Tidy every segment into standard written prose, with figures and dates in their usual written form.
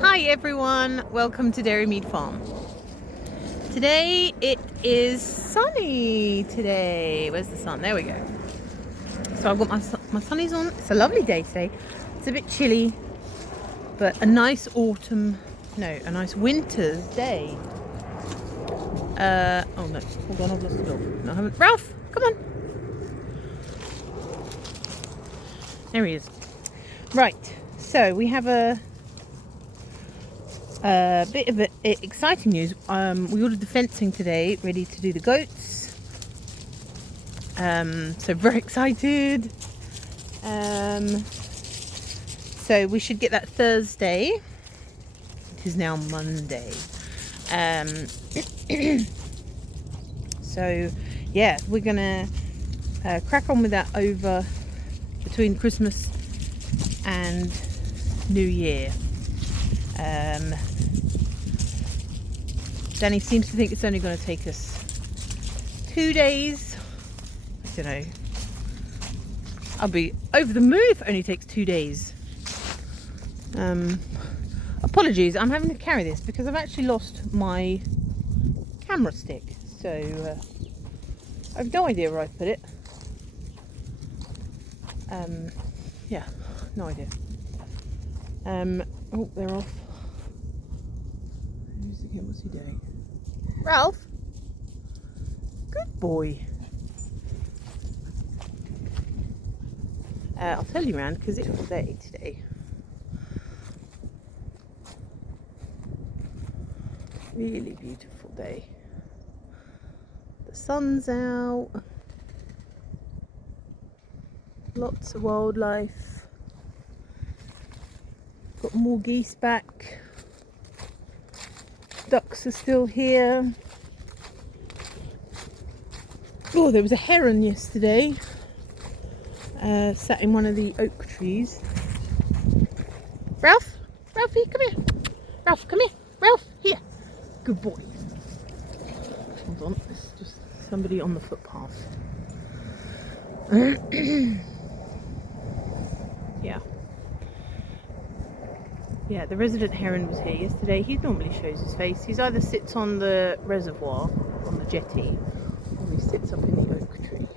Hi everyone, welcome to Dairy Meat Farm. Today it is sunny today. Where's the sun? There we go. So I've got my sunnies on. It's a lovely day today. It's a bit chilly, but a nice winter's day. Oh no, hold on, I've lost the dog. No, I haven't. Ralph, come on. There he is. Right, so we have a bit of exciting news. We ordered the fencing today, ready to do the goats. So very excited. So we should get that Thursday. It is now Monday. So yeah, we're gonna crack on with that over between Christmas and New Year. Danny seems to think it's only going to take us 2 days. I don't know. I'll be over the moon if it only takes 2 days. Apologies, I'm having to carry this because I've actually lost my camera stick. So I have no idea where I put it. Yeah, no idea. Oh, they're off. What's he doing? Ralph? Good boy. I'll tell you, man, because it's a day today. Really beautiful day. The sun's out. Lots of wildlife. Got more geese back. Ducks are still here. Oh, there was a heron yesterday. Sat in one of the oak trees. Ralph? Ralphie, come here. Ralph, come here. Ralph, here. Good boy. Hold on, there's just somebody on the footpath. Yeah. Yeah, the resident heron was here yesterday. He normally shows his face. He either sits on the reservoir, on the jetty, or he sits up in the oak tree.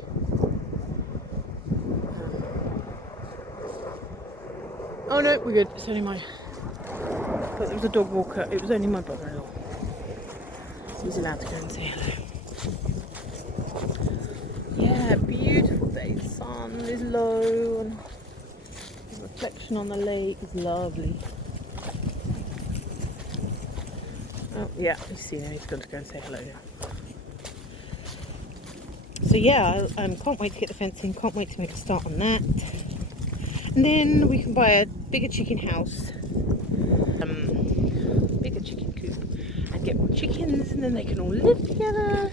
Oh no, we're good. It's only my... I thought there was a dog walker. It was only my brother-in-law. He's allowed to go and say hello. Yeah, beautiful day. The sun is low and the reflection on the lake is lovely. Oh yeah, he's seen him. He's going to go and say hello now. So yeah, I can't wait to get the fencing. Can't wait to make a start on that. And then we can buy a bigger chicken house, bigger chicken coop, and get more chickens, and then they can all live together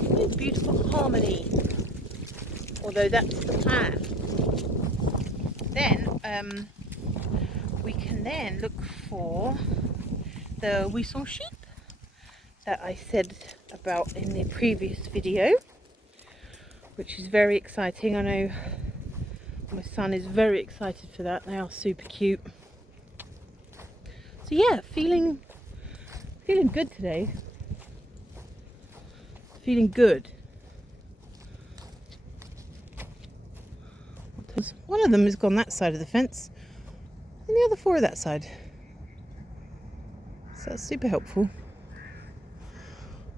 in beautiful harmony. Although that's the plan. Then we can then look for the Wissant sheep that I said about in the previous video, which is very exciting. I know my son is very excited for that. They are super cute. So yeah, feeling good today. Feeling good. One of them has gone that side of the fence, and the other 4 are that side. So that's super helpful.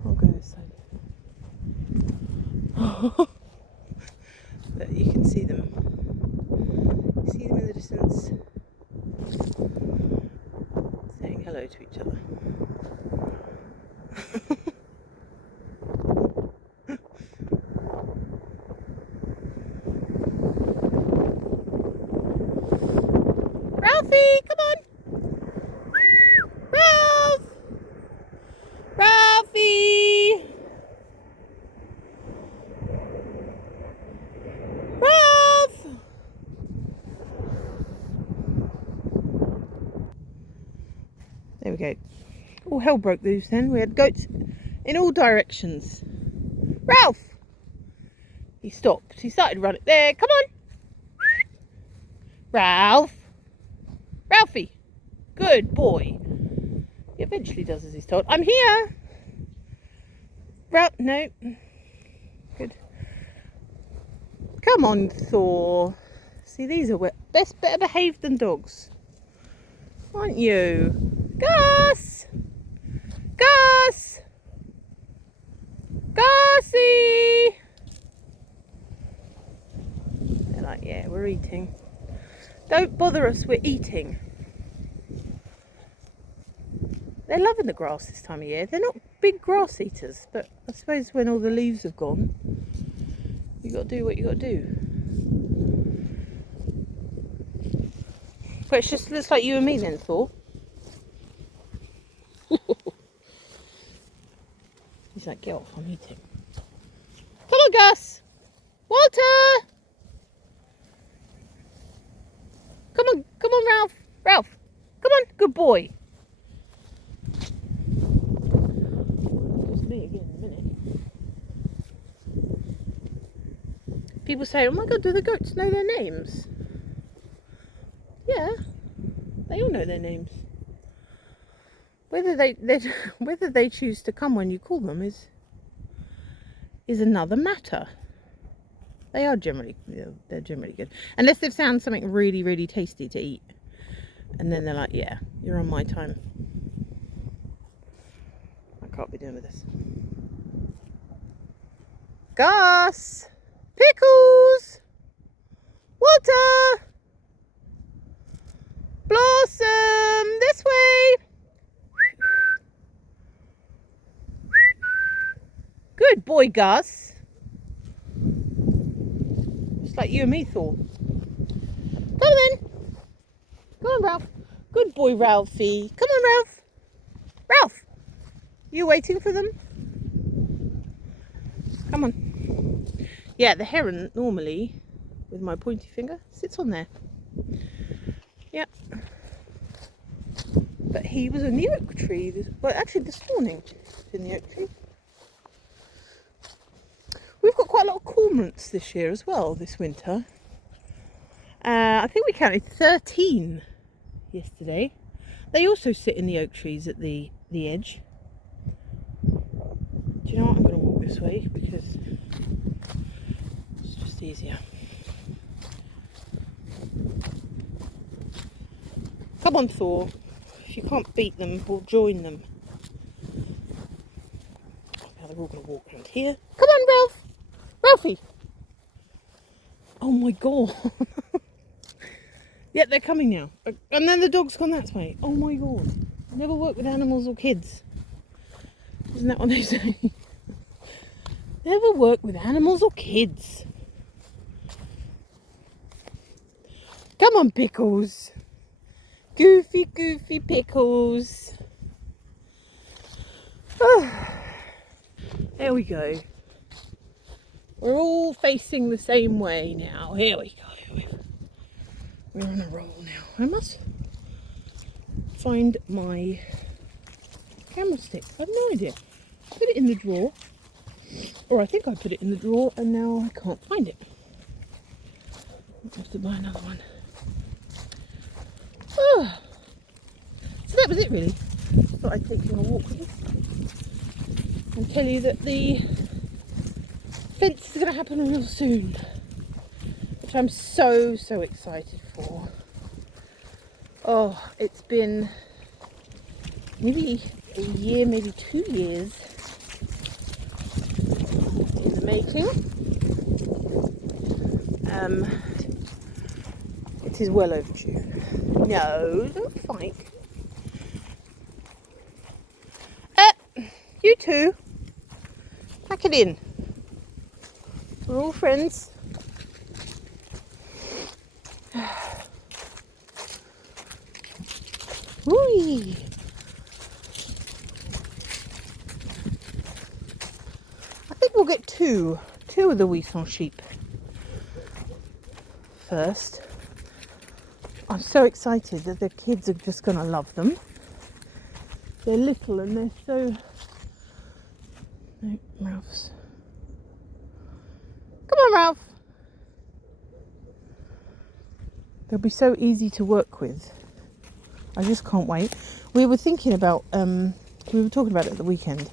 I'll go this side. But you can see them. You see them in the distance, saying hello to each other. Ralphie, come on! Ralph! Ralphie! Ralph! There we go. All hell broke loose then. We had goats in all directions. Ralph! He stopped. He started running. There, come on! Ralph! Ralphie! Good boy. He eventually does as he's told. I'm here. No. Good. Come on, Thor. See, these are better behaved than dogs. Aren't you? Gus! Gus! Gussie! They're like, yeah, we're eating. Don't bother us, we're eating. They're loving the grass this time of year. They're not big grass eaters, but I suppose when all the leaves have gone, you got to do what you got to do. But it just looks like you and me then, Thor. He's like, get off, I'm eating. Come on, Gus! Walter! Come on, Ralph! Ralph! Come on, good boy! It's me again in a minute. People say, oh my god, do the goats know their names? Yeah, they all know their names. Whether they choose to come when you call them is another matter. They are generally good, unless they've found something really, really tasty to eat, and then they're like, yeah, you're on my time. I can't be doing with this. Gus, Pickles, Walter, Blossom, this way. Good boy, Gus. Just like you and me, Thor. Come on then. Come on, Ralph. Good boy, Ralphie. Come on, Ralph. Ralph, you waiting for them? Come on. Yeah, the heron normally, with my pointy finger, sits on there. Yep. But he was in the oak tree. Well, actually this morning, in the oak tree. We've got quite a lot of cormorants this year as well, this winter. I think we counted 13 yesterday. They also sit in the oak trees at the edge. Do you know what? I'm going to walk this way because it's just easier. Come on, Thor. If you can't beat them, we'll join them. Now they're all going to walk around here. Come on, Ralph. Ralphie! Oh my god. Yeah, they're coming now. And then the dog's gone that way. Oh my god. Never work with animals or kids. Isn't that what they say? Never work with animals or kids. Come on, Pickles. Goofy, goofy Pickles. Oh, there we go. We're all facing the same way now. Here we go. We're on a roll now. I must find my camera stick. I have no idea. I put it in the drawer. Or I think I put it in the drawer and now I can't find it. I have to buy another one. Oh. So that was it really. Thought I'd take you on a walk with you and tell you that the fence is going to happen real soon, which I'm so excited for. Oh, it's been maybe a year, maybe 2 years in the making. It is well overdue. No, don't fight. You two, pack it in. We're all friends. Whee! I think we'll get two of the Wheaton sheep first. I'm so excited that the kids are just going to love them. They're little and they're so... No, Ralph's. Come on, Ralph. They'll be so easy to work with. I just can't wait. We were thinking about, we were talking about it at the weekend,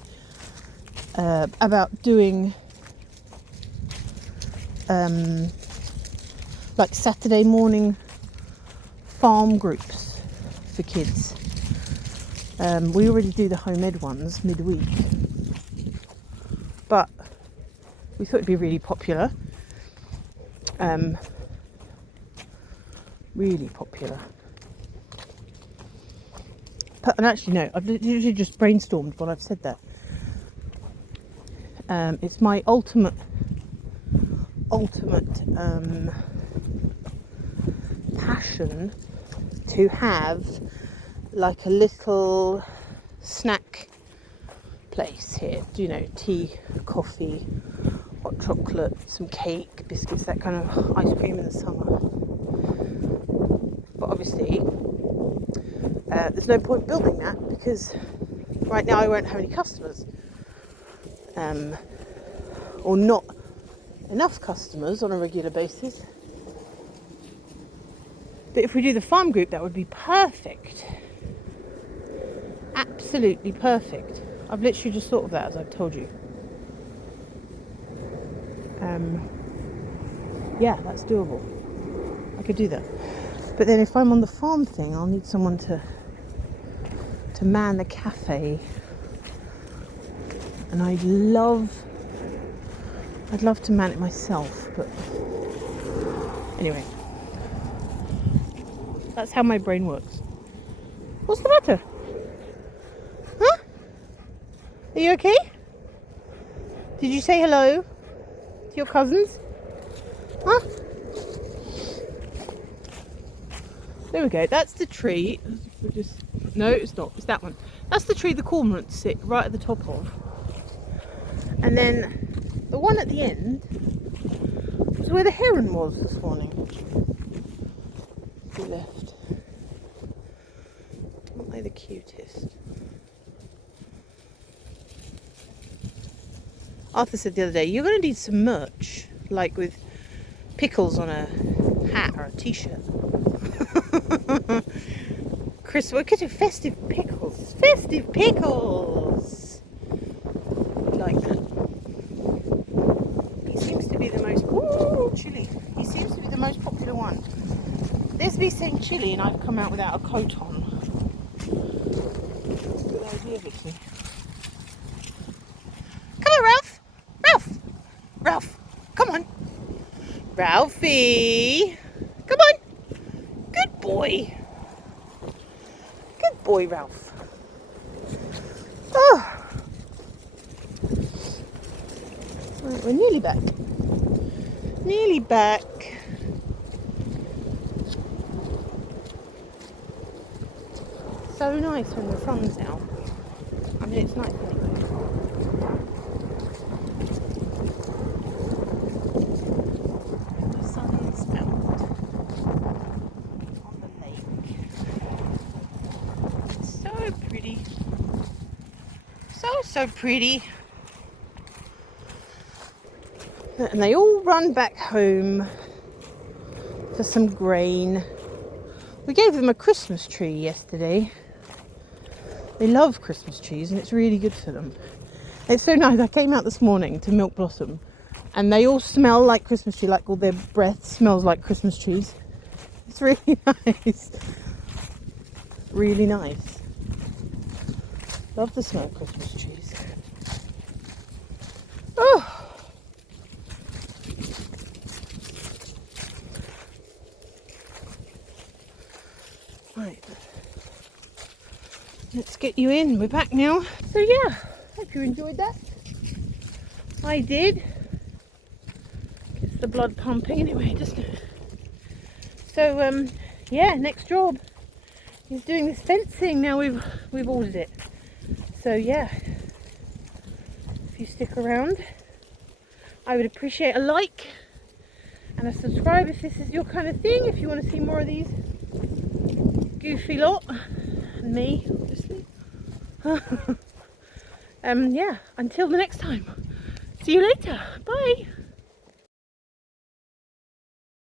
about doing like Saturday morning farm groups for kids. We already do the home ed ones midweek, but we thought it'd be really popular. Really popular. And actually, no, I've literally just brainstormed while I've said that. It's my ultimate passion to have like a little snack place here. You know, tea, coffee, hot chocolate, some cake, biscuits, that kind of ice cream in the summer. But obviously, there's no point building that because right now I won't have any customers, or not enough customers on a regular basis. But if we do the farm group, that would be perfect. Absolutely perfect. I've literally just thought of that as I've told you. Yeah, that's doable. I could do that. But then if I'm on the farm thing, I'll need someone to man the cafe. And I'd love to man it myself, but anyway. That's how my brain works. What's the matter? Huh? Are you okay? Did you say hello to your cousins? Huh? There we go. That's the tree. No, it's not. It's that one. That's the tree the cormorants sit right at the top of. And then the one at the end was where the heron was this morning. He left. Aren't they the cutest? Arthur said the other day, you're going to need some merch, like with pickles on a hat or a t-shirt. Chris, we're getting festive pickles. Festive pickles! Like that. He seems to be the most... Ooh, chilli. He seems to be the most popular one. There's me saying chilli and I've come out without a coat on. Good idea, Vicky. Come on, Ralph! Ralph! Ralph! Come on! Ralphie! Come on! Good boy! Good boy, Ralph. Oh! Right, we're nearly back. Nearly back. So nice when the sun's out. I mean, it's nice anyway. The sun's out on the lake. It's so pretty. So pretty. And they all run back home for some grain. We gave them a Christmas tree yesterday. They love Christmas trees and it's really good for them. It's so nice. I came out this morning to Milk Blossom and they all smell like Christmas tree, like all their breath smells like Christmas trees. It's really nice. Really nice. Love the smell of Christmas trees. Oh! Right. Let's get you in. We're back now. So yeah, hope you enjoyed that. I did. Gets the blood pumping anyway, doesn't it? So yeah, next job is doing this fencing. Now we've ordered it. So yeah, if you stick around, I would appreciate a like and a subscribe if this is your kind of thing. If you want to see more of these goofy lot. Me, obviously. Yeah, until the next time. See you later. Bye.